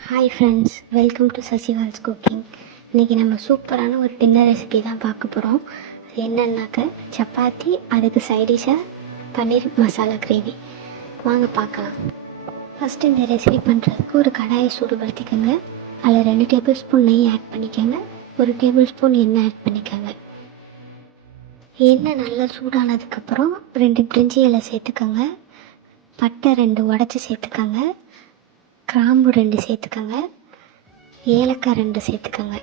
Hi friends, welcome to Sasival's cooking. இன்றைக்கி நம்ம சூப்பரான ஒரு டின்னர் ரெசிபி தான் பார்க்க போகிறோம். அது என்னன்னாக்க சப்பாத்தி, அதுக்கு சைடிஷாக பன்னீர் மசாலா கிரேவி. வாங்க பார்க்கலாம். ஃபஸ்ட்டு இந்த ரெசிபி பண்ணுறதுக்கு ஒரு கடாயை சூடுபடுத்திக்கோங்க. அதில் 2 டேபிள் ஸ்பூன் நெய் ஆட் பண்ணிக்கோங்க. 1 டேபிள் ஸ்பூன் எண்ணெய் ஆட் பண்ணிக்கோங்க. எண்ணெய் நல்லா சூடானதுக்கப்புறம் 2 பிரிஞ்சி இலை சேர்த்துக்கோங்க. பட்டை 2 உடச்சி சேர்த்துக்கோங்க. கிராம்பு 2 சேர்த்துக்கோங்க. ஏலக்காய் 2 சேர்த்துக்கோங்க.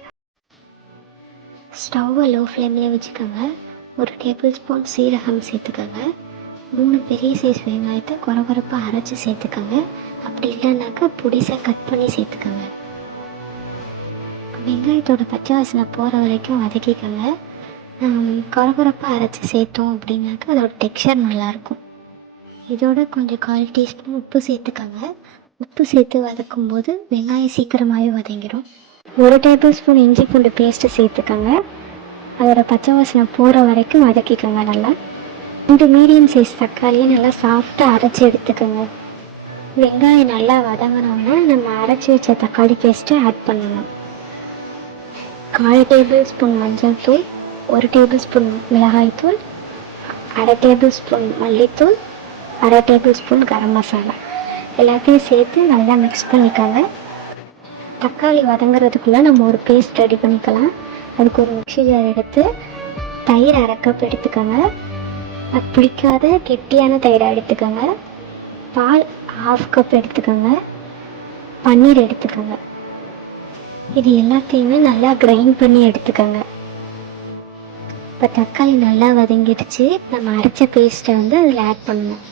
ஸ்டவ்வை லோ ஃப்ளேம்லேயே வச்சுக்கோங்க. 1 டேபிள் ஸ்பூன் சீரகம் சேர்த்துக்கோங்க. 3 பெரிய சைஸ் வெங்காயத்தை குறகுறப்பாக அரைச்சி சேர்த்துக்கோங்க. அப்படி இல்லைன்னாக்கா பொடிசாக கட் பண்ணி சேர்த்துக்கோங்க. வெங்காயத்தோட பச்சை வாசனை போகிற வரைக்கும் வதக்கிக்கோங்க. குறகுறப்பாக அரைச்சி சேர்த்தோம் அப்படின்னாக்கா அதோட டெக்ஸ்சர் நல்லாயிருக்கும். இதோட கொஞ்சம் 1/4 டீஸ்பூன் உப்பு சேர்த்துக்கோங்க. உப்பு சேர்த்து வதக்கும் போது வெங்காயம் சீக்கிரமாகவே வதங்கிடும். 1 டேபிள் ஸ்பூன் இஞ்சி பூண்டு பேஸ்ட்டு சேர்த்துக்கோங்க. அதோட பச்சை வாசனை போகிற வரைக்கும் வதக்கிக்கோங்க. நல்லா 2 மீடியம் சைஸ் தக்காளியை நல்லா சாஃப்டாக அரைச்சி எடுத்துக்கோங்க. வெங்காயம் நல்லா வதங்கினோன்னா நம்ம அரைச்சி வச்ச தக்காளி பேஸ்ட்டை ஆட் பண்ணணும். 1/4 டேபிள் ஸ்பூன் மஞ்சள் தூள், 1 டேபிள் ஸ்பூன் மிளகாய்த்தூள், 1/2 டேபிள் ஸ்பூன் மல்லித்தூள், 1/2 டேபிள் ஸ்பூன் கரம் மசாலா எல்லாத்தையும் சேர்த்து நல்லா மிக்ஸ் பண்ணிக்கோங்க. தக்காளி வதங்குறதுக்குள்ளே நம்ம ஒரு பேஸ்ட் ரெடி பண்ணிக்கலாம். அதுக்கு ஒரு மிக்ஸி ஜார் எடுத்து தயிர் 1/2 கப் எடுத்துக்கோங்க. அது பிடிக்காத கெட்டியான தயிராக எடுத்துக்கோங்க. பால் 1/2 கப் எடுத்துக்கோங்க. பன்னீர் எடுத்துக்கோங்க. இது எல்லாத்தையுமே நல்லா கிரைண்ட் பண்ணி எடுத்துக்கோங்க. இப்போ தக்காளி நல்லா வதங்கிடுச்சு. நம்ம அரைச்ச பேஸ்ட்டை அதில் ஆட் பண்ணணும்.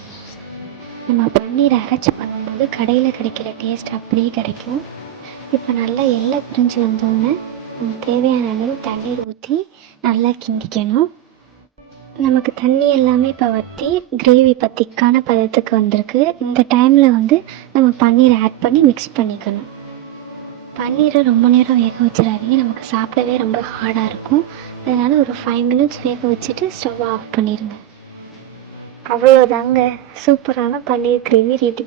நம்ம பன்னீர் அரைச்சி பண்ணும்போது கடையில் கிடைக்கிற டேஸ்ட் அப்படியே கிடைக்கும். இப்போ நல்லா எண்ணெய் பிரிஞ்சு வந்தோடனே நம்ம தேவையான அளவு தண்ணீர் ஊற்றி நல்லா கிண்டிக்கணும். நமக்கு தண்ணி எல்லாமே இப்போ வற்றி கிரேவி இப்போ திக்கான பதத்துக்கு வந்திருக்கு. இந்த டைமில் நம்ம பன்னீரை ஆட் பண்ணி மிக்ஸ் பண்ணிக்கணும். பன்னீரை ரொம்ப நேரம் வேக வச்சிடாதீங்க, நமக்கு சாப்பிடவே ரொம்ப ஹார்டாக இருக்கும். அதனால் ஒரு 5 மினிட்ஸ் வேக வச்சுட்டு ஸ்டவ் ஆஃப் பண்ணிடுங்க. அவ்வளோதாங்க, சூப்பரான பன்னீர் கிரேவி ரெடி.